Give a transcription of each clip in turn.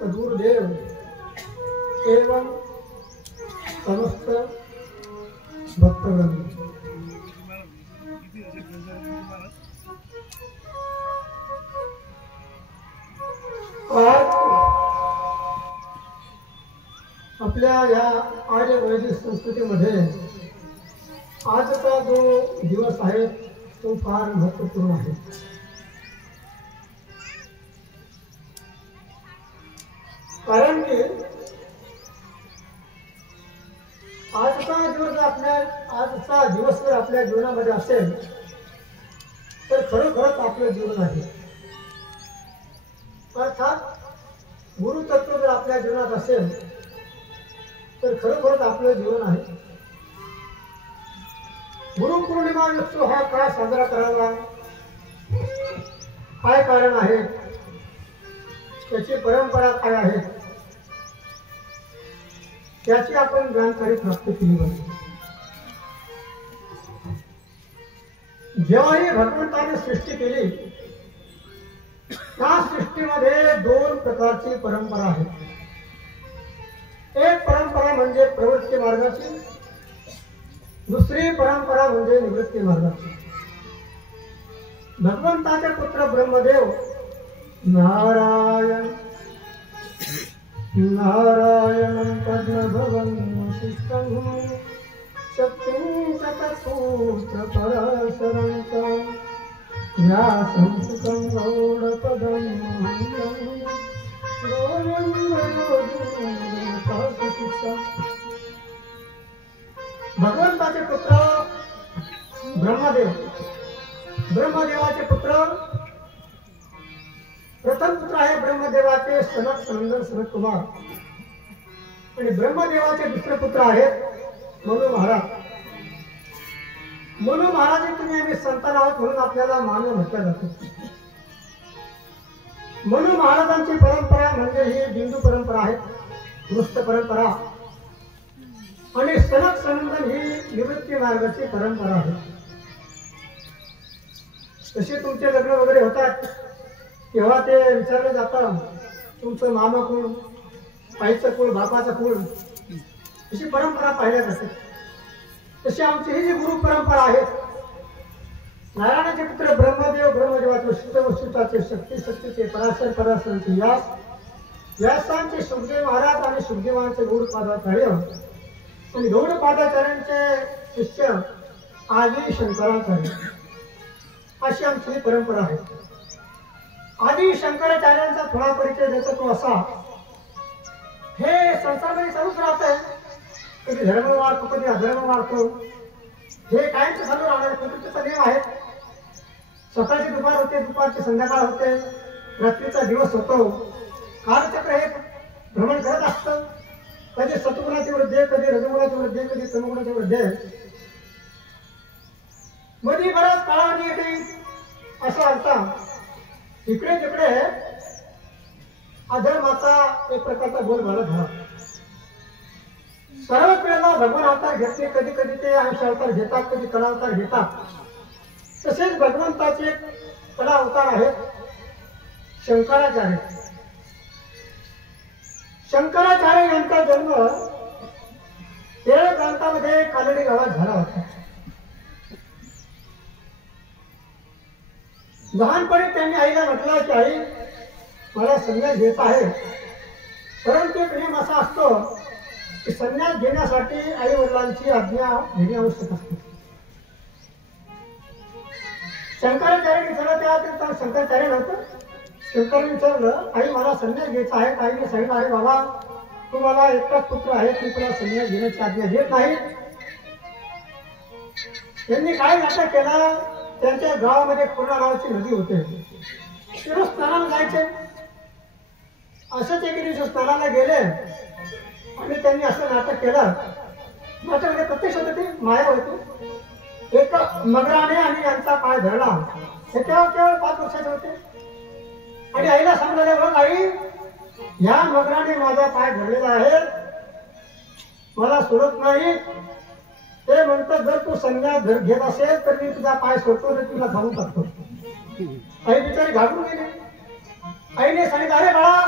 सद्गुरुदेव एवं समस्त भक्तगण, आपल्या या आर्य वैदिक संस्कृतीमध्ये आजचा जो दिवस आहे तो फार महत्त्वपूर्ण आहे. कारण की आजचा दिवस जर आपल्या जीवनामध्ये असेल तर खरोखरच आपलं जीवन आहे. अर्थात गुरुतत्व जर आपल्या जीवनात असेल तर खरोखरच आपलं जीवन आहे. गुरुपौर्णिमा उत्सव हा का साजरा करावा, काय कारण आहे, त्याची परंपरा काय आहे, त्याची आपण जानकारी प्राप्त केली पाहिजे. जेव्हाही भगवंताने सृष्टी केली त्या सृष्टीमध्ये दोन प्रकारची परंपरा आहे. एक परंपरा म्हणजे प्रवृत्ती मार्गाची, दुसरी परंपरा म्हणजे निवृत्ती मार्गाची. भगवंताचे पुत्र ब्रह्मदेव नारायण नारायणं पद्मभवं वसिष्ठं शक्तिं चतुसूत्र पराशरं च व्यासं सुतं गौडपदं भगवंताचे पुत्र ब्रह्मदेव, ब्रह्मदेवाचे पुत्र प्रथम पुत्र आहे ब्रह्मदेवाचे सनक सनंदन सनत कुमार, आणि ब्रह्मदेवाचे दुसरे पुत्र आहेत मनु महाराज. मनु महाराज तुम्ही आम्ही संतान आहोत म्हणून आपल्याला मानव म्हटलं जातं. मनु महाराजांची परंपरा म्हणजे ही बिंदू परंपरा आहे, दृष्ट परंपरा, आणि सनक सनंदन ही निवृत्ती मार्गाची परंपरा आहे. तसे तुमचे लग्न वगैरे होतात तेव्हा ते विचारलं जातं तुमचं मामा कुळ, आईचं कुळ, बापाचं कुळ, अशी परंपरा पाहिल्या जाते. तशी आमची ही जी गुरु परंपरा आहे, नारायणाचे पुत्र ब्रह्मदेव, ब्रह्मदेवाचे शुद्ध वस्तुताचे शक्ती, शक्तीचे पराशर, पराशरांचे व्यास, व्यासांचे सुखदेव महाराज आणि सुखदेवांचे गौडपादाचार्य आणि गौडपादाचार्यांचे शिष्य आदी शंकराचार्य, अशी आमची ही परंपरा आहे. आदी शंकराचार्यांचा थोडा परिचय देतो तो असा, हे संसारामध्ये चालूच राहत आहे. कधी धर्म वाढतो, कधी अधर्म वाढतो, हे कायमचं चालू राहणार प्रकृतीचा नियम आहे. सकाळची दुपार होते, दुपारची संध्याकाळ होते, रात्रीचा दिवस होतो. कालचक्र हे भ्रमण करत असतं. कधी सत्वगुणाची वृद्धी, कधी रजगुणाची वृद्धी, कधी तमगुणाची वृद्धी. मध्ये बराच काळाने येते असं अर्थ इकडे तिकडे अधर्माचा एक प्रकारचा बोलबाला झाला. सर्व वेळेला भगवान अवतार घेतले, कधी कधी ते अंश अवतार घेतात, कधी कला अवतार घेतात. तसेच भगवंताचे कला अवतार आहेत. शंकराचार्य. शंकराचार्य यांचा जन्म केरळ प्रांतामध्ये कालडी गावात झाला होता. लहानपणी त्यांनी आईला म्हटलं की आई, मला संन्यास घ्यायचा आहे, परंतु एक नियम असा असतो की संन्यास घेण्यासाठी आई वडिलांची आज्ञा घेणे आवश्यक असते. शंकराचार्य विचारलं, त्या शंकराचार्य नव्हतं. शंकराने विचारलं, आई मला संन्यास घ्यायचा आहे. आईने सांगितलं, अरे बाबा, तू मला एकटाच पुत्र आहे, तू तुला संन्यास घेण्याची आज्ञा घेत नाही. त्यांनी काय नाटक केला, त्यांच्या गावामध्ये पूर्णा नावाची नदी होते, ते रोज स्नानाला जायचे. असंच एके दिवशी स्नानाला गेले आणि त्यांनी असं नाटक केलं. नाटकामध्ये प्रत्यक्ष होते, ती माया होती. एक मगराने आणि यांचा पाय धरला. हे केवळ 5 वर्षाचे होते आणि आईला सांगले, बघ आई, ह्या मगराने माझा पाय धरलेला आहे, मला सोडत नाही. ते म्हणतात, जर तू संन्यास घेत असेल तर मी तुझा पाय सोडतो आणि तुला घालून टाकतो. आई बिचारी घालून गेली. आईने सांगितलं, अरे बाळा,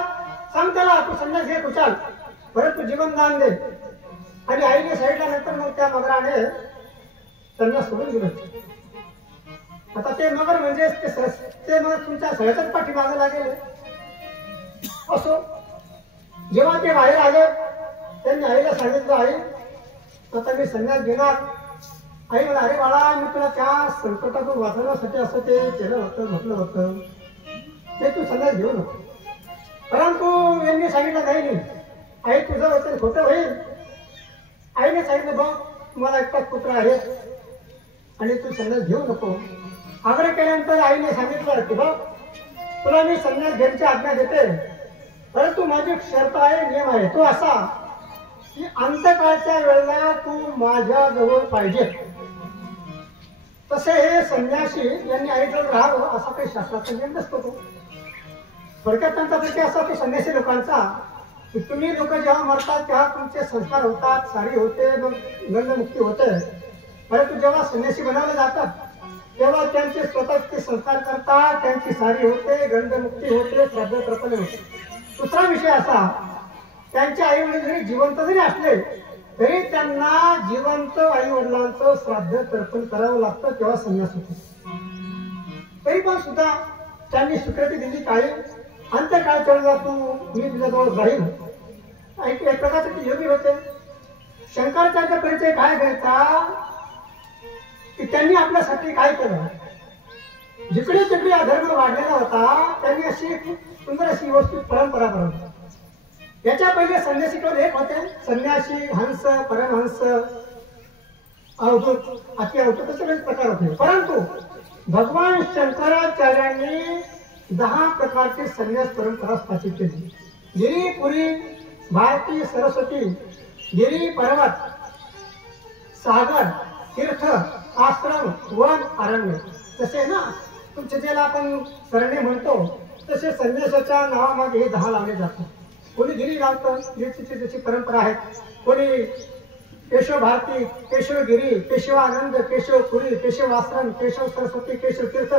सांग त्याला, तू संन्यास घे, तू चाल, परंतु जीवनदान दे. आणि आईने सांगितल्यानंतर मग त्या मगराने त्यांना सोडून दिलं. आता ते मगर म्हणजे ते मगर तुमच्या सगळ्याच्याच पाठीमागे लागेल. असो, जेव्हा ते बाहेर आले, त्यांनी आईला सांगितलं, आई, आता मी संन्यास घेणार. आई मला, अरे बाळा, मी तुला त्या संकटातून वाचवण्यासाठी असं ते केलं होतं, म्हटलं होतं, ते तू संन्यास घेऊ नको. परंतु यांनी सांगितलं, नाही, आई, तुझं वचन खोटं होईल. आईने सांगितलं, बघ, तुम्हाला एकटाच पुत्र आहे आणि तू संन्यास घेऊ नको. आग्रह केल्यानंतर आईने सांगितलं की बघ, तुला मी संन्यास घ्यायची आज्ञा देते, परंतु माझी शर्त आहे, नियम आहे, तो असा की अंतकाळच्या वेळेला तू माझ्या जवळ पाहिजे. तसे हे संन्यासी यांनी आईजवळ राहावं असा काही शास्त्राचा नियम नसतो. तो थोडक्यात त्यांचा पैकी असा की संन्यासी लोकांचा, की तुम्ही लोक जेव्हा मरतात तेव्हा तुमचे संस्कार होतात, सारी होते, मग गंधमुक्ती होते. परंतु जेव्हा संन्यासी बनवले जातात तेव्हा त्यांचे स्वतःचे संस्कार करतात, त्यांची सारी होते, गंधमुक्ती होते, श्राद्ध तर्पण होते. दुसरा विषय असा, त्यांचे आई वडील जरी जिवंत जरी असले तरी त्यांना जिवंत आई वडिलांचं श्राद्ध तर्पण करावं लागतं, तेव्हा संन्यास होतो. तरी पण सुद्धा त्यांनी स्वीकृती दिली, काही अंत्यकाळ चढला, तू मी तुझ्याजवळ राहील. एक प्रकारचे ते योगी होते. शंकराचार्य परिचय काय घ्यायचा की त्यांनी आपल्यासाठी काय केलं. जिकडे तिकडे अधर्म वाढलेला होता, त्यांनी अशी सुंदर अशी वस्तू परंपरा बनवली. याच्या पहिले संन्यासी केवळ एक होते, संन्यासी, हंस, परमहंस, अवधूत, अति अवधूत असे काही प्रकार होते. परंतु भगवान शंकराचार्यांनी 10 प्रकारची संन्यास परंपरा स्थापित केली. गिरीपुरी, भारती, सरस्वती, गिरी, पर्वत, सागर, तीर्थ, आश्रम, वन, अरण्य. तसे ना तुमच्या ज्याला आपण सरणे म्हणतो, तसे संन्यासाच्या नावामागे हे 10 लावले जातात. कोणी गिरी लावतं, गिरीची जशी परंपरा आहे. कोणी केशव भारती, केशव गिरी, केशव आनंद, केशव पुरी, केशव आश्रम, केशव सरस्वती, केशव तीर्थ,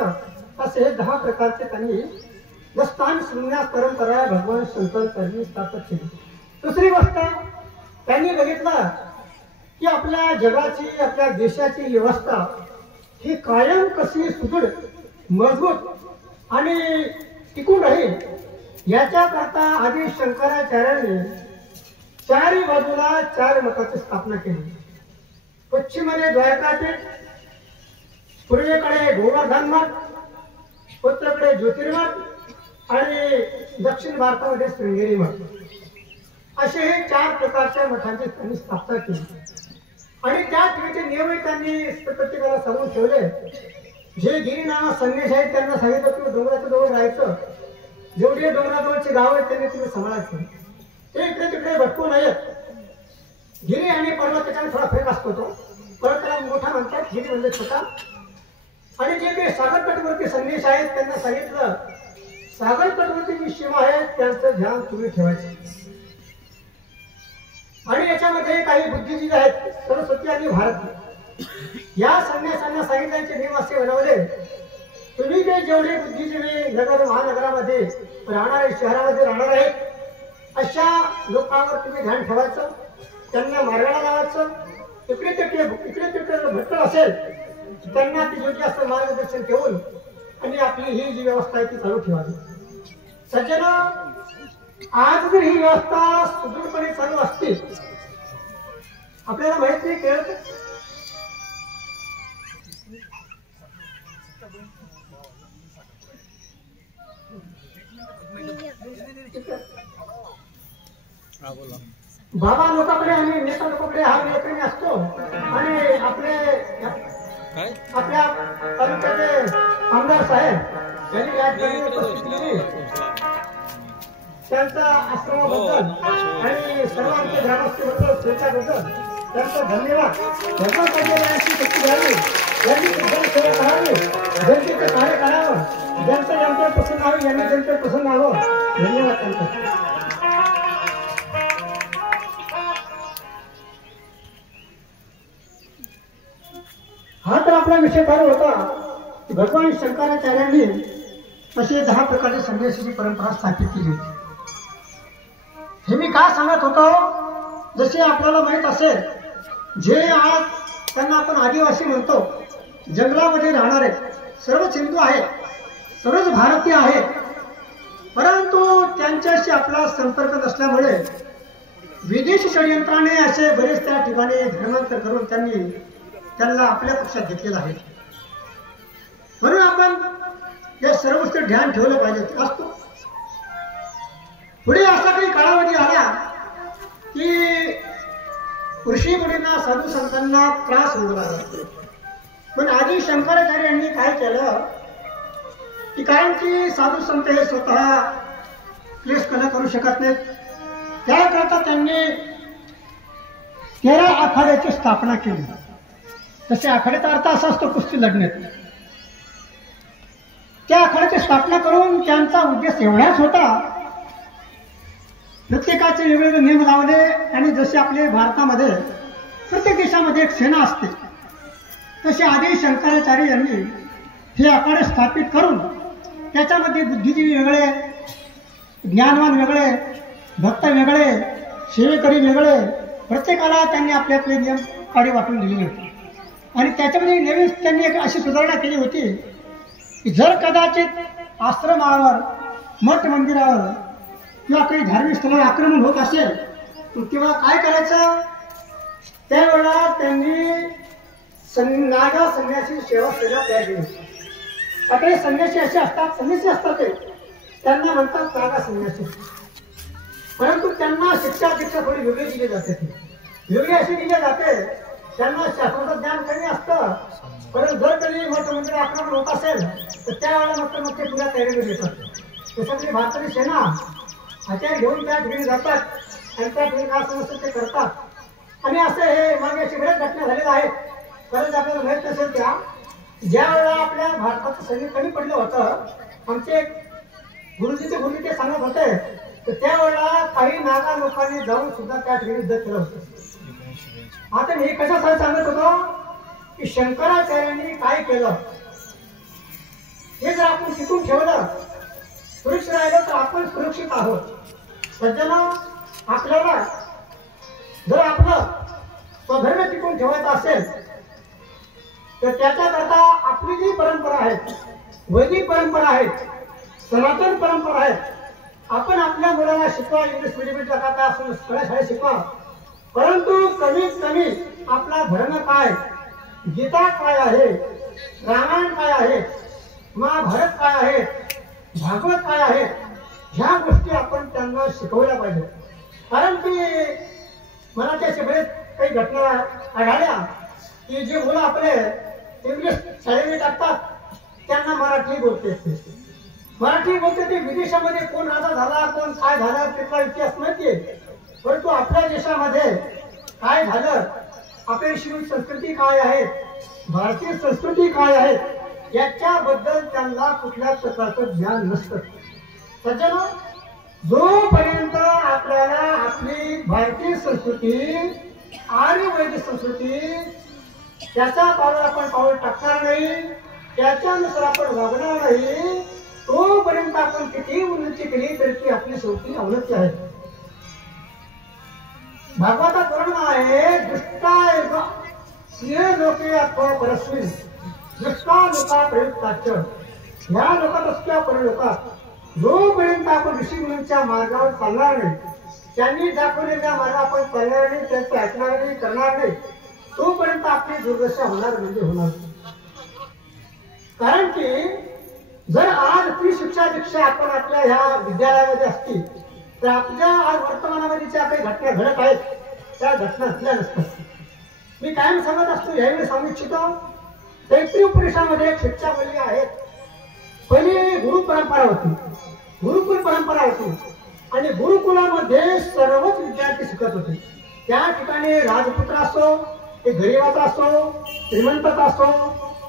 असे हे 10 प्रकारचे त्यांनी स्थान संन्यास परंपरा भगवान शंकराचार्यांनी स्थापित केली. दुसरी गोष्ट, त्यांनी बघितलं की आपल्या जगाची, आपल्या देशाची व्यवस्था ही कायम कशी सुदृढ, मजबूत आणि टिकून राहील, याच्याकरता आधी शंकराचार्यांनी 4 बाजूला 4 मठाची स्थापना केली. पश्चिमेने द्वारकापीठ, पूर्वेकडे गोवर्धन मठ, उत्तरेकडे ज्योतिर्मठ आणि दक्षिण भारतामध्ये श्रृंगेरी मठ, असे हे 4 प्रकारच्या मठांची त्यांनी स्थापना केली. आणि त्या ठिकाणचे नियमही त्यांनी प्रत्येकाला सांगून ठेवले. जे गिरी नावा संन्यासी आहेत त्यांना सांगितलं तुम्ही डोंगराच्या जवळ राहायचं, जेवढे डोंगराजवळचे गाव आहेत त्यांनी तुम्ही सांभाळायचं, ते इकडे तिकडे भटकू नयेत. गिरी आणि पर्वत त्याच्याने थोडा फरक असतो. तो परत त्याला मोठा म्हणतात, गिरी म्हणजे छोटा. आणि जे काही सागर तटवर्ती संन्यासी आहेत त्यांना सांगितलं, सागर तटवर्ती जी सीमा आहे त्यांचं ध्यान तुम्ही ठेवायचं. आणि याच्यामध्ये काही बुद्धिजीवी आहेत, सरस्वती आणि भारती. या संन्यासांना सांगितल्याचे नियम असे बनवले तुम्ही जे जेवढे बुद्धिजीवी नगर महानगरामध्ये राहणारे, शहरामध्ये राहणार आहेत, अशा लोकांवर तुम्ही ध्यान ठेवायचं, त्यांना मार्गाला लावायचं. इकडे तिकडे भटकळ असेल त्यांना ती योग्य असं मार्गदर्शन ठेवून आणि आपली ही जी व्यवस्था आहे ती चालू ठेवावी. सज्जन, आज जर ही व्यवस्था सुदृढपणे चालू असते, आपल्याला माहित नाही कळत बाबा लोकांकडे आणि नेता लोकांकडे हा वेळेकडे असतो आणि आपल्या तालुक्याचे आमदार साहेब यांनी या ठिकाणी उपस्थित केली. त्यांचा आश्रमाबद्दल आणि सर्व आमच्या ग्रामस्थांबद्दल त्यांच्याबद्दल त्यांचा धन्यवाद. यांची शक्ती द्यावी, यांनी सेवा करावी, जनतेचे कार्य करावं, जनता यांच्यावर प्रसन्न व्हावी, यांनी जनतेवर प्रसन्न व्हावं. धन्यवाद त्यांचा. हा तर आपला विषय चालू होता की भगवान शंकराचार्यांनी असे 10 प्रकारची संन्यासाची परंपरा स्थापित केली होती. हे मी काय सांगत होतो, जसे आपल्याला माहित असेल, जे आज त्यांना आपण आदिवासी म्हणतो, जंगलामध्ये राहणारे सर्वच हिंदू आहेत, सर्वच भारतीय आहेत, परंतु त्यांच्याशी आपला संपर्क नसल्यामुळे विदेशी षडयंत्राने असे बरेच त्या ठिकाणी धर्मांतर करून त्यांना आपल्या पक्षात घेतलेलं आहे. म्हणून आपण या सर्व गोष्टी ध्यान ठेवलं पाहिजे असतो. पुढे असा काही कालावधी आला की ऋषी मुनींना, साधू संतांना त्रास होऊ लागला. पण आधी शंकराचार्यांनी काय केलं की, कारण की साधू संत हे स्वतः क्लेश करू शकत नाहीत, त्याकरता त्यांनी 13 आखाड्याची स्थापना केली. तसे आखाड्याचा अर्थ असा असतो कुस्ती लढण्यात. त्या आखाड्याची स्थापना करून त्यांचा उद्देश एवढाच होता, प्रत्येकाचे वेगवेगळे नियम लावले. आणि जसे आपले भारतामध्ये प्रत्येक देशामध्ये एक सेना असते, तसे आधी शंकराचार्य यांनी हे आखाडे स्थापित करून त्याच्यामध्ये बुद्धिजीवी वेगळे, ज्ञानवान वेगळे, भक्त वेगळे, सेवेकरी वेगळे, प्रत्येकाला त्यांनी आपले आपले नियम आखाडे वाटून दिलेले होते. आणि त्याच्यामध्ये नवीन त्यांनी एक अशी सुधारणा केली होती की जर कदाचित आश्रमावर, मठ मंदिरावर किंवा काही धार्मिक स्थळावर आक्रमण होत असेल तेव्हा काय करायचं, त्यावेळेला त्यांनी नागा संन्यासी सेवा तयार केली. काही संन्यासी असे असतात, संन्यासी असतात, ते त्यांना म्हणतात नागा संन्यासी. परंतु त्यांना शिक्षा थोडी वेगळी दिली जाते. वेगळी अशी दिली जाते, त्यांना शास्त्राचं ज्ञान कमी असतं, परंतु जर कधी मठ मंदिर आक्रमण होत असेल तर त्यावेळेला मग ते पुन्हा तयारीमध्ये येतात. त्याच्यामध्ये भारताची सेना हत्यार घेऊन त्या ठिकाणी जातात आणि त्या ठिकाणी काय समस्या ते करतात. आणि असं हे मागे अशी बऱ्याच घटना झालेल्या आहेत. परत आपल्याला माहित नसेल त्या ज्या वेळेला आपल्या भारताचं सैन्य कमी पडलं होतं, आमचे गुरुजीचे गुरु ते सांगत होते, तर त्यावेळेला काही नागा लोकांनी जाऊन सुद्धा त्या ठिकाणी युद्ध केलं होतं. आता मी कशासाठी सांगत होतो की शंकराचार्यांनी काय केलं हे जर आपण शिकून ठेवलं, सुरक्षित राहिलं तर आपण सुरक्षित आहोत. सज्जन, आपल्याला जर आपलं स्वधर्म टिकून ठेवायचं असेल तर त्याच्याकरता आपली जी परंपरा आहे, वैदिक परंपरा आहे, सनातन परंपरा आहे, आपण आपल्या मुलाला शिकवा, इंग्लिश मिडियम टाका, सगळ्या शाळेत शिकवा, परंतु कमीत कमी आपला धर्म काय, गीता काय आहे, रामायण काय आहे, महाभारत काय आहे, भागवत काय आहे, ह्या गोष्टी आपण त्यांना शिकवल्या पाहिजे. कारण की मला त्याचे बरेच काही घटना आढळल्या की जे मुलं आपले इंग्लिश शाळेमध्ये टाकतात त्यांना मराठी बोलते, ते विदेशामध्ये कोण राजा झाला, कोण काय झालं त्याचा इतिहास माहितीये, परंतु आपल्या देशामध्ये काय झालं, आपली शिव संस्कृती काय आहे, भारतीय संस्कृती काय आहे, याच्याबद्दल त्यांना कुठल्या प्रकारचं ज्ञान नसतं. सज्जन, जोपर्यंत आपल्याला आपली भारतीय संस्कृती आणि वैदिक संस्कृती त्याचा पाऊल आपण पाऊल टाकणार नाही, त्याच्यानुसार आपण वागणार नाही, तोपर्यंत आपण किती उन्नती केली तरी ती आपली शेवटी अवनती आहे. भागवतात वर्णन आहे, दृष्टायुग लोके अथवा परस्मिन दृष्टा लोका प्रयुक्ताच. या लोकात असल्या परलोकात जोपर्यंत आपण ऋषी मुनींच्या मार्गावर चालणार नाही, त्यांनी दाखवलेल्या मार्ग आपण चालणार नाही, त्यांचं ऐकणार नाही, करणार नाही, तोपर्यंत आपली दुर्दशा होणार म्हणजे होणार. कारण की जर आज ती शिक्षा दीक्षा आपण आपल्या ह्या विद्यालयामध्ये असती तर आपल्या आज वर्तमानामध्ये ज्या काही घटना घडत आहेत त्या घटना असल्या नसतात. मी कायम सांगत असतो, यावेळी सांगू इच्छितो, तैत्रीय उपनिषदामध्ये एक शिक्षा बोलली आहे. पहिली गुरु परंपरा होती, गुरुकुल परंपरा होती आणि गुरुकुलामध्ये सर्वच विद्यार्थी शिकत होते. त्या ठिकाणी राजपुत्र असो, ते गरीबाचा असो, श्रीमंताचा असो,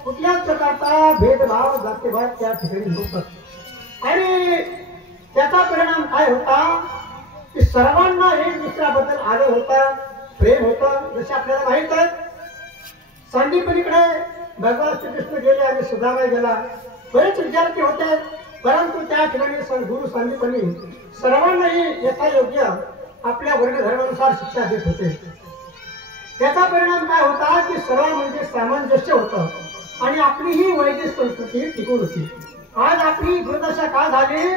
कुठल्याच प्रकारचा भेदभाव जातीभाव त्या ठिकाणी नव्हता. आणि त्याचा परिणाम काय होता की सर्वांना एक दुसऱ्याबद्दल आदर होता, प्रेम होतं. जसे आपल्याला माहित आहे, सांदीपलीकडे भगवान श्रीकृष्ण गेले आणि सुदामा गेला, बरेच विद्यार्थी होते, परंतु त्या ठिकाणी गुरु सांदीपनी सर्वांनाही यथायोग्य आपल्या वर्ण धर्मानुसार शिक्षा देत होते. त्याचा परिणाम काय होता की सर्वांमध्ये सामंजस्य होतं आणि आपली ही वैदिक संस्कृती टिकून होती. आज आपली दुर्दशा का झाली,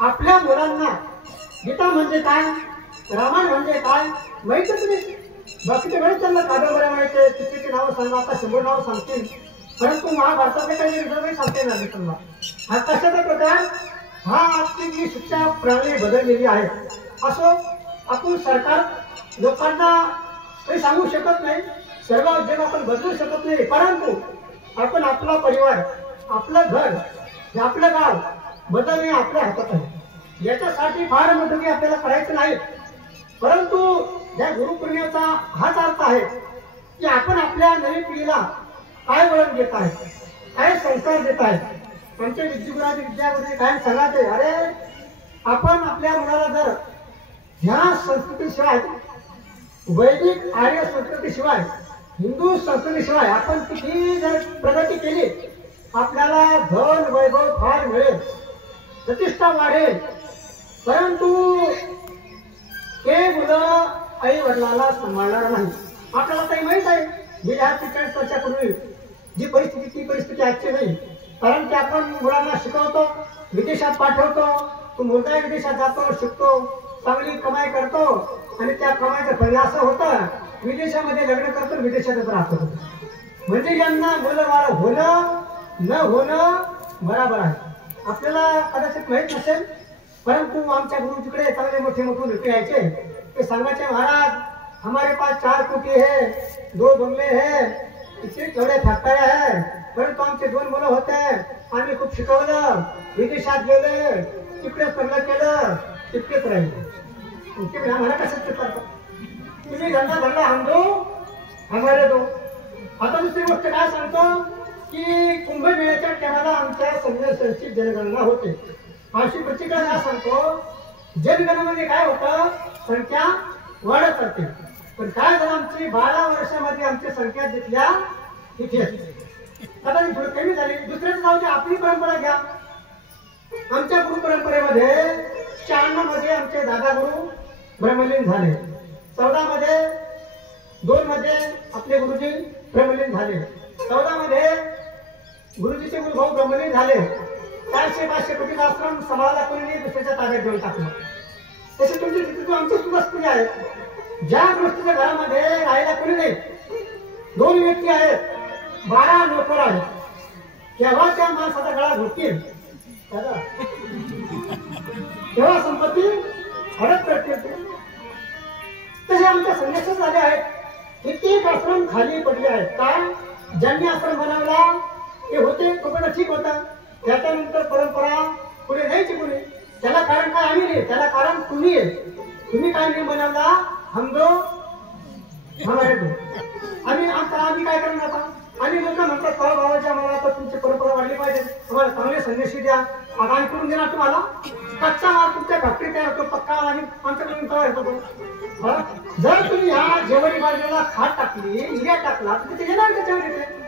आपल्या मुलांना गीता म्हणजे काय, रामायण म्हणजे काय माहितच नाही. बाकीचे वेळेस त्यांना कादंबऱ्या माहिती, तिथे नावं सांगा, आता 100 नावं सांगतील, परंतु महाभारताचे काही रिझर्व सांगते ना त्यांना. हा कशाचा प्रकार, हा आजची जी शिक्षा प्रणाली बदललेली आहे. असो, आपण सरकार लोकांना काही सांगू शकत नाही, सर्व उद्योग आपण बदलू शकत नाही, परंतु आपण आपला परिवार, आपलं घर, आपलं गाव बदलणे आपल्या हातात आहे. याच्यासाठी फार मोठं आपल्याला करायचं नाही, परंतु या गुरुपौर्णिमेचा हाच अर्थ आहे की आपण आपल्या नवीन पिढीला काय वळण देत आहे, काय संस्कार देत आहे. आमच्या विद्यार्थी काय सांगायचे, अरे आपण आपल्या मुलाला जर ह्या संस्कृतीशिवाय, वैदिक आर्य संस्कृतीशिवाय, हिंदू संस्कृतीशिवाय आपण किती जर प्रगती केली, आपल्याला धन वैभव फार मिळेल, प्रतिष्ठा वाढेल, परंतु ते मुलं आई वडिलाला सांभाळणार नाही. आपल्याला काही माहित आहे, गेल्या 40 वर्षापूर्वी जी परिस्थिती, ती परिस्थिती आजची नाही. कारण की आपण मुलांना शिकवतो, विदेशात पाठवतो, तो मुलगा विदेशात जातो, शिकतो, चांगली कमाई करतो आणि त्या कमाईचं फळ असं होतं, विदेशामध्ये लग्न करतो, विदेशातच राहतो. म्हणजे यांना मुलं बाळ होणं न होणं बराबर आहे. आपल्याला कदाचित माहित नसेल, परंतु आमच्या गुरुजीकडे चांगले मोठे मोठे लोक यायचे, ते सांगायचे, महाराज हमारे पास 4 कोटी है, 2 बंगले है, इतने थोडे फॅक्टऱ्या है, परंतु आमचे 2 मुलं होते, आम्ही खूप शिकवलं, विदेशात गेले, तिकडे सगळं केलं, तितकेच राहिले. आम्हाला कसं करतात, तुम्ही धंदा हम दो हमारे दो. आता दुसरी गोष्ट काय सांगतो की कुंभमेळ्याच्या टायमाला आमच्या संन्यासांची जनगणना होते. अशी प्रतिक्रिया काय सांगतो, जनगणनेमध्ये काय होतं, संख्या वाढत जाते, पण काय झालं, आमची 12 वर्षामध्ये आमची संख्या जिथल्या तिथे आता थोडी कमी झाली. दुसऱ्याच नावाची आपली परंपरा घ्या. आमच्या गुरु परंपरेमध्ये 96 मध्ये आमचे दादा गुरु ब्रह्मलीन झाले, 14 मध्ये 2 मध्ये आपले गुरुजी ब्रह्मलीन झाले, 14 मध्ये गुरुजीचे गुरुभाऊ ब्रह्मलीन झाले. 400-500 कोटी आश्रम समाजाला कोणी दुसऱ्याच्या ताब्यात देऊन टाकलं. तसे तुमची तिथे आमची सुद्धा स्थिती आहे. ज्या गोष्टीच्या घरामध्ये राहायला कोणी नाही, 2 व्यक्ती आहेत, 12 नोकर आहेत, तेव्हा त्या माणसाचा गळा घुटतील, तेव्हा संपत्ती हडप करतील. तसे आमच्या संन्यास झाले आहेत. कित्येक आश्रम खाली पडले आहेत. का, ज्यांनी आश्रम बनवला ते होते, तोपर्यंत ठीक होता, त्याच्यानंतर परंपरा पुढे जायची कोणी, त्याला कारण काय, आम्ही नाही, त्याला कारण तुम्ही आहे. तुम्ही काय नियम बनवला, हम दो हमारे दो. आम्ही काय करणार आता, आणि लोक म्हणतात भाऊ भावाच्या मला तर तुमची परंपरा वाढली पाहिजे, तुम्हाला चांगले संदेश द्या. आता आम्ही करून देणार तुम्हाला, कच्चा माल तुमच्या फॅक्टरी तयार होतो, पक्का माल आमच्याकडून तयार होतो. जर तुम्ही ह्या जेवढी बाजूला खाट टाकली, निर्यात टाकला, तर तिथे येणार त्याच्यावर येते.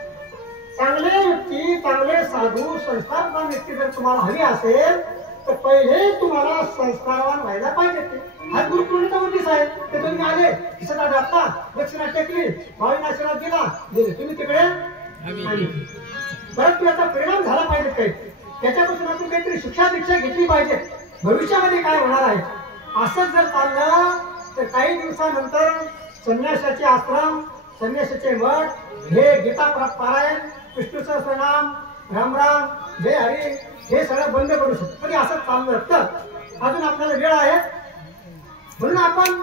चांगले व्यक्ती, चांगले साधू, संस्कारवान व्यक्ती जर तुम्हाला हवी असेल तर पहिले तुम्हाला संस्कारवान व्हायला पाहिजे. हा गुरुकुलचा उद्देश आहे. ते तुम्ही आले खिशात घातला, दक्षिणा टेकली, भावींना आशीर्वाद दिला, तुम्ही तिकडे परत याचा परिणाम झाला पाहिजे. काही त्याच्यापासून आपण काहीतरी शिक्षा दीक्षा घेतली पाहिजे. भविष्यामध्ये काय होणार आहे असं जर चाललं तर काही दिवसानंतर संन्यासाचे आश्रम, संन्यासाचे मठ, हे गीता पारायण, विष्णू सहस्रनाम, रामराम, जय हरी, हे सगळं बंद करू शकतो. पण असं चाललं तर अजून आपल्याला वेळ आहे. म्हणून आपण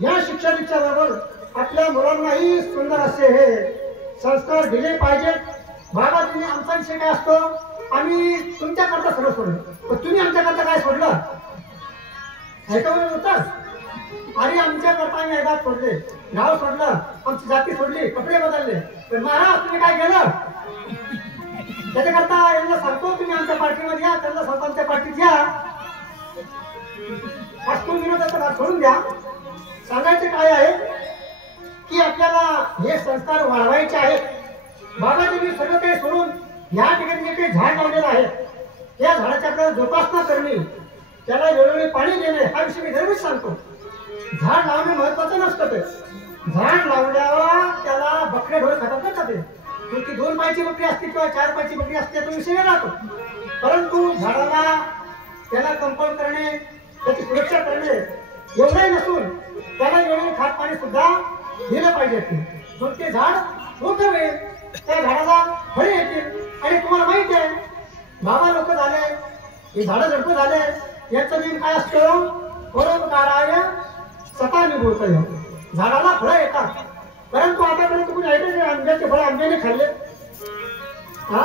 या शिक्षा दीक्षा बरोबर आपल्या मुलांनाही सुंदर असे हे संस्कार दिले पाहिजेत. बाबा तुम्ही आमचा विषय काय असतो, आम्ही तुमच्याकरता सर्व सोडलं, पण तुम्ही आमच्याकरता काय सोडलं ऐकवलं होतं. आणि आमच्याकरता आम्ही ऐकात सोडले, गाव सोडलं, आमची जाती सोडली, कपडे बदलले, पण महाराज तुम्ही काय केलं. त्याच्याकरता यांना सांगतो तुम्ही आमच्या पार्टीमध्ये या, त्यांना सांगतो आमच्या पार्टीत या. आज तुम्ही विरोधाचा भाग सोडून द्या. सांगायचे काय आहे की आपल्याला हे संस्कार वाढवायचे आहेत. बाबाजी मी सगळं काही सोडून या ठिकाणी जे काही झाड लावलेलं आहे त्या झाडाची आपल्याला जोपासना करणे, त्याला वेळोवेळी पाणी देणे, हा विषय मी नेहमीच सांगतो. झाड लावणे महत्वाचं नसतं. ते झाड लावल्यावर त्याला बकऱ्या ढोर खातात ना ते, ती 2 पायची बकरी असते किंवा 4 पायची बकरी असते तो विषय वेगळा असतो. परंतु झाडाला त्याला कंपाऊंड करणे, त्याची सुरक्षा करणे एवढंही नसून त्याला वेळोवेळी खात पाणी सुद्धा दिलं पाहिजे. मग ते झाड मोठं होईल, त्या झाडाला फळे येतील. आणि तुम्हाला माहिती आहे बाबा लोक झाले, हे झाडं झडपं झाले, याचं नेम काय असतं, परोपकाराय सतानुभूतय. झाडाला फळं येतात. परंतु आतापर्यंत तुम्ही ऐकले आंब्याचे फळ आंब्याने खाल्ले. हा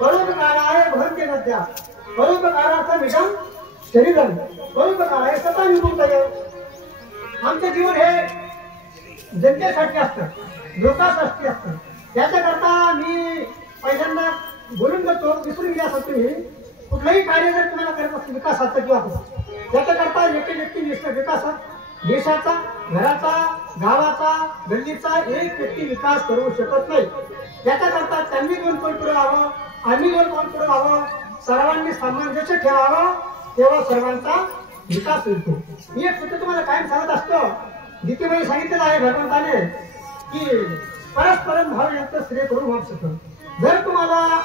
परोपकाराय भवन्ति नद्या, परोपकाराचं निगम शरीरम, परोपकाराय सतानुभूतय. आमचं जीवन हे जनतेसाठी असतं, लोकांसाठी असतं. त्याच्याकरता मी पहिल्यांदा बोलून जातो, विसरून गेल्यासाठी तुम्ही कुठलंही कार्य जर तुम्हाला करत असतं विकासाचं किंवा त्याच्याकरता एक व्यक्ती विकासात, देशाचा, घराचा, गावाचा, गल्लीचा एक व्यक्ती विकास करू शकत नाही. त्याच्याकरता त्यांनी 2 पाऊल पुढे व्हावं, आम्ही 2 पाऊल पुढे व्हावं, सर्वांनी सामंजस्य ठेवावं, तेव्हा सर्वांचा विकास होतो. मी एक फक्त तुम्हाला कायम सांगत असतो, गीतेमध्ये सांगितलेलं आहे भगवंताने की परस्परम भाव यांचं श्रेय करून होऊ शकतं. जर तुम्हाला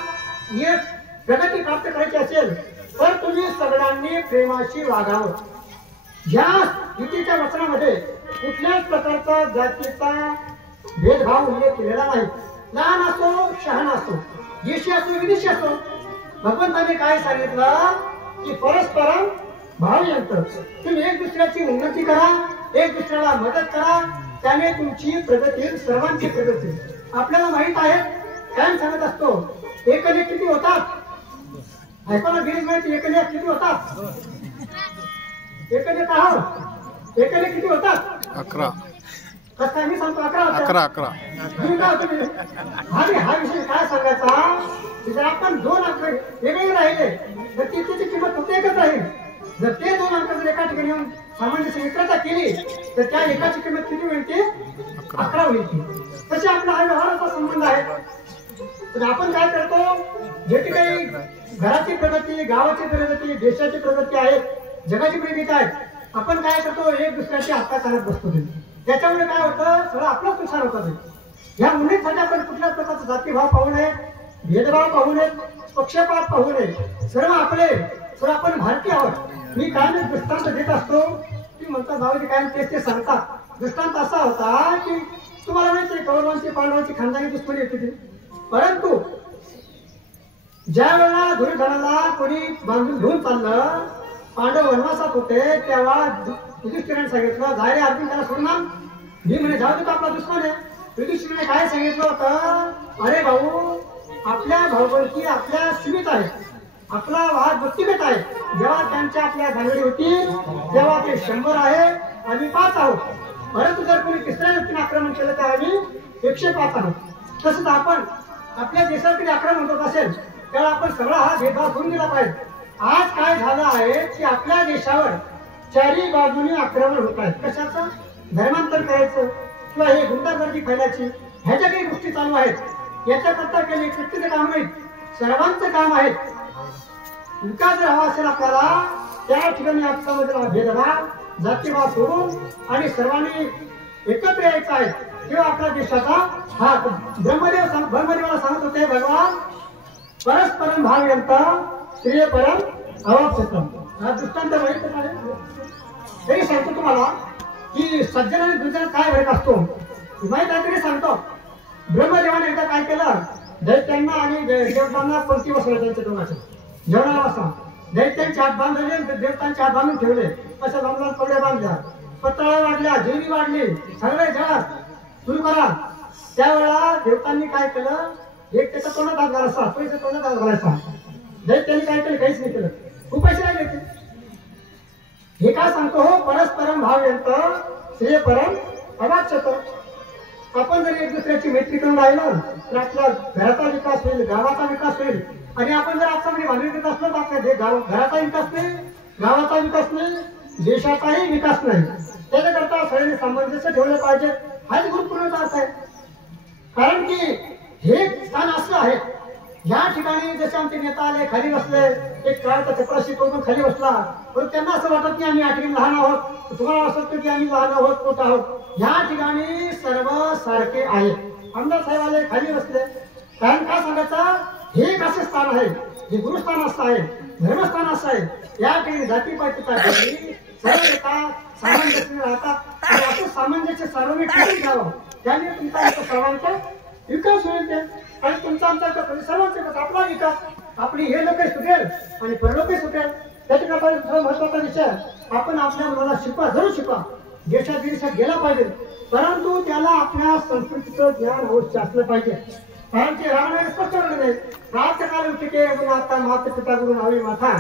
एक प्रगती प्राप्त करायची असेल तर तुम्ही सगळ्यांनी प्रेमाशी वागावं. या गीतेच्या वचनामध्ये कुठल्याच प्रकारचा जातीचा भेदभाव उल्लेख केलेला नाही. लहान असो, शहाण असो, देशी असो, विदेशी असो, भगवंताने काय सांगितलं की परस्परम भाव यंत्र. तुम्ही एक दुसऱ्याची उन्नती करा, एक दुसऱ्याला मदत करा, त्याने तुमची प्रगती, सर्वांची प्रगती. आपल्याला माहित आहे काय सांगत असतो, एकने किती होतात ऐकायला गिरीश माहिती, एकने किती होतात, एकने का एकने किती होतात 11. कसं मी सांगतो 11 आणि हा विषय काय सांगायचा, जर आपण 2 अंक वेगळे राहिले तर त्याची किंमत फक्त एकच राहील. जर ते 2 अंक जर एका ठिकाणी येऊन सामान्य मित्रता केली तर त्या एकाची किंमत किती होईल, ते 11 होईल. तसे आपला हा व्यवहाराचा संबंध आहे. तर आपण काय करतो, जे काही घराची प्रगती, गावाची प्रगती, देशाची प्रगती आहे, जगाची प्रगती आहे, आपण काय करतो एक दुसऱ्याची हक्का चालत बसतो. त्याच्यामुळे काय होतं, सगळं आपलं नुकसान होतं. या उन्नतीसाठी आपण कुठल्याच प्रकारचा जातीभाव पाहू नये, भेदभाव पाहू नये, पक्षपात पाहू नये. सर्व आपले, सर्व आपण भारतीय आहोत. मी काय दृष्टांत देत असतो की म्हणतात भावाजी काय ते सांगतात. दृष्टांत असा होता की तुम्हाला माहिती कौरवांची पांडवांची खानदानी दुश्मनी होती ती. परंतु ज्या वेळेला दुर्योधनाला कोणी बांधून घेऊन चाललं, पांडव वनवासात होते, तेव्हा युधिष्ठिराने सांगितलं जाय रे अर्जुन, त्याला सोडणार. मी म्हणे जाऊ दे, आपला दुश्मन आहे. युधिष्ठिराने काय सांगितलं होतं, अरे भाऊ आपल्या भाऊबंदी आपल्या सीमित आहे, आपला वाद व्यक्तिगत आहे. जेव्हा त्यांच्या आपल्या भांडवडी होती तेव्हा ते 100 आहे, आम्ही 5 आहोत. परंतु जर कोणी तिसऱ्या व्यक्तीने आक्रमण केलं तर आम्ही 105 आहोत. तसंच आपण आपल्या देशाकडे आक्रमण होत असेल तेव्हा आपण सगळा हा भेदभाव करून दिला पाहिजे. आज काय झालं आहे की आपल्या देशावर 4ही बाजूने आक्रमण होत आहेत. कशाचं, धर्मांतर करायचं किंवा हे गुंडागर्दी फैलायची, ह्याच्या काही गोष्टी चालू आहेत. याच्याकरता केले एक व्यक्तीचं काम नाही, सर्वांचं काम आहे. विकास जर हवा असेल आपल्याला त्या ठिकाणी आपल्यामध्ये भेदभाव जातीभाव सोडून आणि सर्वांनी एकत्र यायचं आहे, तेव्हा आपल्या देशाचा हा ब्रह्मदेवाला सांगत होते भगवान परस्परम भावयंत श्रेय परम अवाप्यतम. हा दृष्टांत माहित आहे. तरी सांगतो तुम्हाला की सज्जन आणि दुर्जन काय फरक असतो माहित आहे. तरी सांगतो ब्रह्मदेवाने एकदा काय केलं, दैत्यांना आणि देवतांना पंक्ती बसवल्या त्यांच्या दोघांच्या जेवणाला बसा. दैत्यांचे हात बांधले, देवतांचे हात बांधून ठेवले, अशा लंबलांब कवड्या बांधल्या, पत्राळ्या वाढल्या, जेवी वाढली, सगळे जगात सुरू करा. त्यावेळेला देवतांनी काय केलं, एक त्याच्या तोंडात हात घालायचा, पैसे तोंडात हात घालायचा. दैत्यांनी काय केलं, काहीच नाही केलं, खूप पैसे नाही घेतले. हे काय सांगतो, हो परस्परम भावयंत श्रेय परम अवाच्यत. आपण जर एक दुसऱ्याची मैत्री करून राहिलो तर आपल्या घराचा विकास होईल, गावाचा विकास होईल. आणि आपण जर आजच्यामध्ये भांडण करत असलो तर आपल्या घराचा विकास नाही, गावाचा विकास नाही, देशाचाही विकास नाही. त्याच्याकरता सगळ्यांनी सामंजस्य ठेवलं पाहिजे. हाच गुरुपूर्णिमेचा अर्थ आहे. कारण की हे स्थान असं आहे, या ठिकाणी जसे आमचे नेता आले, खाली बसले, एक काळाचा चपराशी तो पण खाली बसला, पण त्यांना असं वाटत की आम्ही या ठिकाणी लहान आहोत, तुम्हाला असं वाटतं की आम्ही लहान आहोत, मोठं आहोत. या ठिकाणी सर्व सारखे आहेत. आमदार साहेब आले, खाली बसले. कारण काय सांगायचं, हे एक असे स्थान आहे, हे गुरुस्थान असं आहे, धर्मस्थान असं आहे. या ठिकाणी जातीपातीचा सर्व येतात, सामंजस्य राहतात. आणि असं सामंजस्य सर्वांनी ठेवून घ्यावं, त्याने तुमचा सर्वांचा विकास होईल. आणि तुमचा आमचा सर्वांचा विकास, आपला विकास, आपली हे लोक सुटेल आणि परलोकही सुटेल. त्याच्याकरता दुसरा महत्वाचा विषय, आपण आपल्या मुलाला शिकवा, जरूर शिकवा. देशात विदेशात गेला पाहिजे, परंतु त्याला आपल्या संस्कृतीचं ज्ञान अवश्य असलं पाहिजे. कारण ते रामायण स्पष्ट नाही, प्रातकाल उठके आता माता पिता गुरु हवी माथा.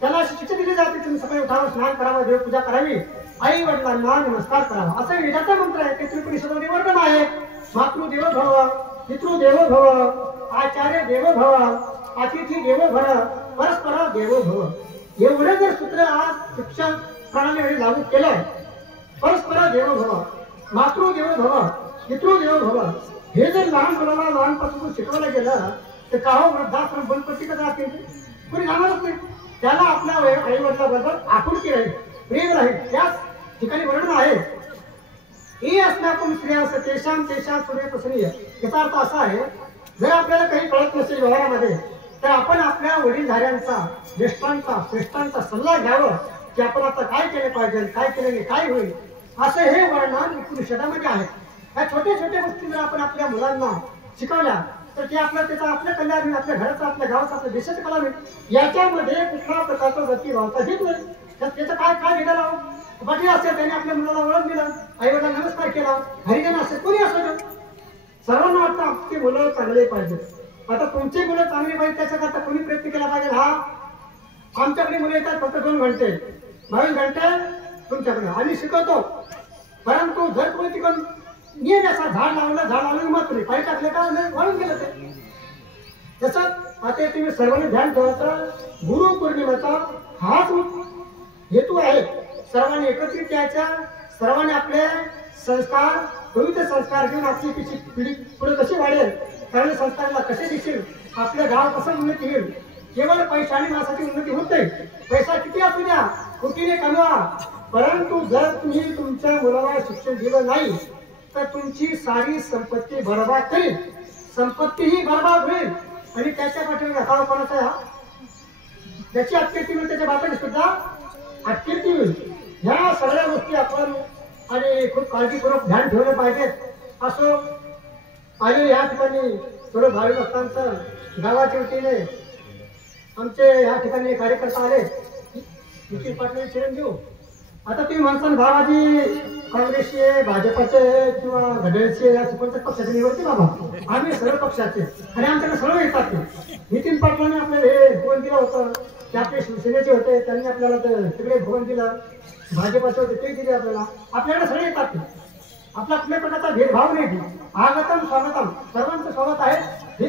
त्याला शिक्षण दिले जाते, तुम्ही सकाळी उठावं, स्नान करावं, देवपूजा करावी, आई वडिलांना नमस्कार करावा, असं वेदाचा मंत्र आहे. ते त्रिपुरीसमध्ये वर्णन आहे. मातृदेवो भव, पितृदेवो भव, आचार्य देवो भव, अतिथी देवो भव, परस्पर देवो भव. एवढे जर सूत्र आज शिक्षण प्रणालीमध्ये लागू केलं, परस्पर देवो भव, मातृदेवो भव, पितृदेवो भव, हे जर लहान मुलाला लहानपासून शिकवलं गेलं तर का हो वृद्धाश्रम बंद पट्टी कसं राहतील, कोणी जाणारच नाही. त्याला आपल्या आई वडिलांबरोबर आपुलकी राहील, प्रेम राहील. त्याच ठिकाणी वर्णन आहे, हे असण्यातून स्त्रिया तेषां तेषां सूर्यप्रसनीय. याचा अर्थ असा आहे, जर आपल्याला काही कळत नसेल व्यवहारामध्ये तर आपण आपल्या वडीलधाऱ्यांचा, ज्येष्ठांचा, श्रेष्ठांचा सल्ला घ्यावं की आपण आता काय केले पाहिजे, काय केल्याने काय होईल. असं हे वर्णन उपनिषदामध्ये आहे. या छोट्या छोट्या गोष्टी जर आपण आपल्या मुलांना शिकवल्या तर ते त्याचा आपल्या कल्याण, आपल्या घराचा, आपल्या गावाचा, आपल्या देशाचं कला होईल. याच्यामध्ये कुठला प्रकारचा गती व्हायचा घेत नाही. त्याचं काय काय घेणार आहोत. पाटील असेल, त्याने आपल्या मुलाला ओळख दिलं, आईवडिला नमस्कार केला, हरिजन असेल, कोणी असेल, सर्वांना वाटतं आपली मुलं चांगले पाहिजे. आता तुमची मुलं चांगली पाहिजे त्याच्याकरता कोणी प्रयत्न केला पाहिजे. हा आमच्याकडे मुलं येतात फक्त 2 घंटे, 22 घंटे तुमच्याकडे आम्ही शिकवतो. परंतु जर कोणी तिकडून नियम असा झाड लावलं मत नाही, पाणी टाकले का वाळून गेलं ते. तसं आता तुम्ही सर्वांनी ध्यान ठेवायचं, गुरुपौर्णिमेचा हाच हेतू आहे. सर्वांनी एकत्रित यायच्या, सर्वांनी आपले संस्कार, पवित्र संस्कार घेऊन आपली पिढी पुढे कशी वाढेल, चांगल्या संस्काराला कसे दिसेल, आपलं गाव कसं उन्नती होईल. केवळ पैसा आणि मासाची उन्नती होत नाही. पैसा किती असू द्या, कुठीने कमवा, परंतु जर तुम्ही तुमच्या मुलाला शिक्षण दिलं नाही तर तुमची सारी संपत्ती बर्बाद करेल, संपत्तीही बर्बाद होईल. आणि त्याच्या पाठीवर घाताळ कोणाचा आहे, त्याची अत्कीर्ती होईल, त्याच्या बापाने सुद्धा अत्कीर्ती होईल. ह्या सगळ्या गोष्टी आपण आणि खूप काळजीपूर्वक ध्यान ठेवले पाहिजेत. असो आणि या ठिकाणी थोडं भाविक भक्तांचं गावाच्या वतीने आमचे या ठिकाणी कार्यकर्ता आले, नितीन पाटील चिरंजीव. आता तुम्ही म्हणसान भावाजी काँग्रेसचे, भाजपाचे किंवा घड्याळचे या कोणत्या पक्षाचे निवडते बाबा, आम्ही सर्व पक्षाचे आणि आमच्याकडे सर्व येतात. नितीन पाटलांनी आपल्याला हे भवन दिलं होतं, ते आपले शिवसेनेचे होते, त्यांनी आपल्याला तिकडे भवन दिलं, भाजपाचे होते ते दिले आपल्याला. आपल्याकडे सर्व येतात. आपला कुठल्या प्रकारचा भेदभाव नाही. आगतम स्वागतम, सर्वांचं स्वागत आहे.